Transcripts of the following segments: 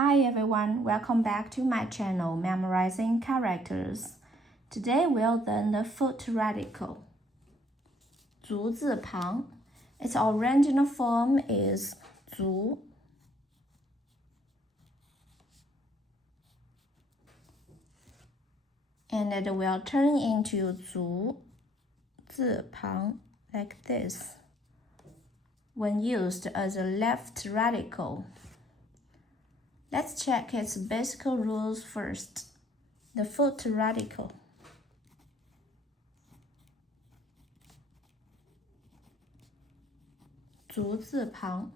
Hi everyone, welcome back to my channel, Memorizing Characters. Today we'll learn the foot radical. 足字旁. Its original form is 足. And it will turn into 足字旁like this when used as a left radical. Let's check its basic rules first. The foot radical. (足字旁)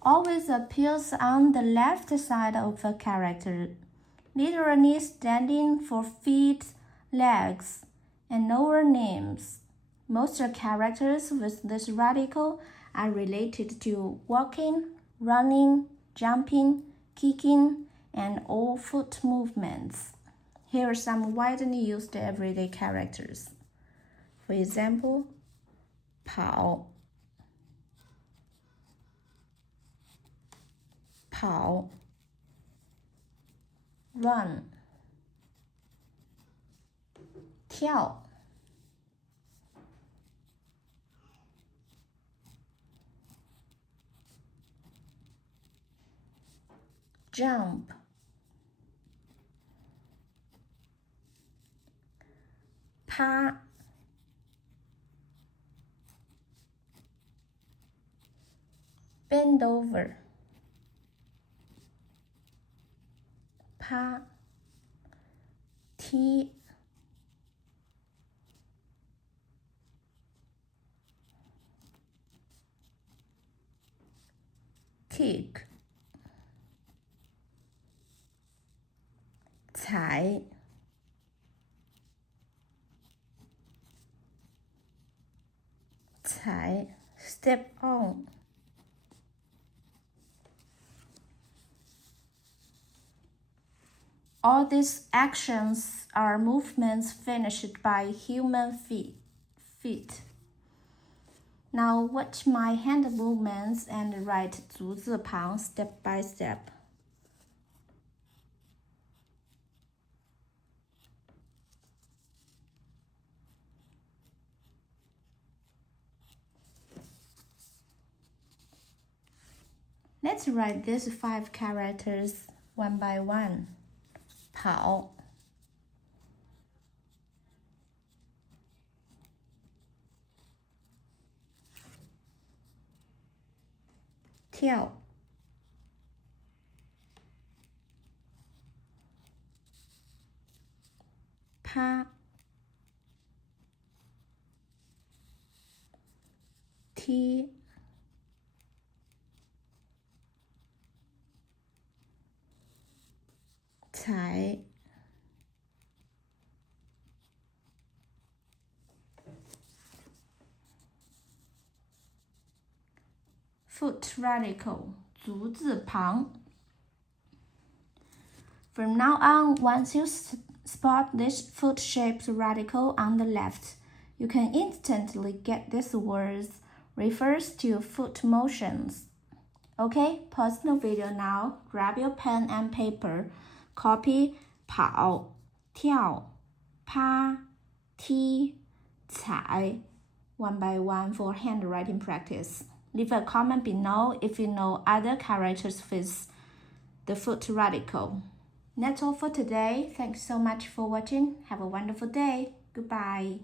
always appears on the left side of a character, literally standing for feet, legs, and lower limbs. Most characters with this radical are related to walking, running, jumping, kicking, and all foot movements. Here are some widely used everyday characters. For example, 跑 run 跳 jump 趴 bend over 趴 踢 kick 踩 step on. All these actions are movements finished by human feet. Now watch my hand movements and write 足字旁 step by step. Let's write these 5 characters one by one. 跑 跳 趴 踢 踩 foot radical 足字旁. From now on, once you spot this foot-shaped radical on the left, you can instantly get these words refers to foot motions. Okay, pause the video now, grab your pen and paper, copy 跑 跳 趴 踢 踩 one by one for handwriting practice. Leave a comment below if you know other characters with the foot radical. That's all for today. Thanks so much for watching. Have a wonderful day. Goodbye.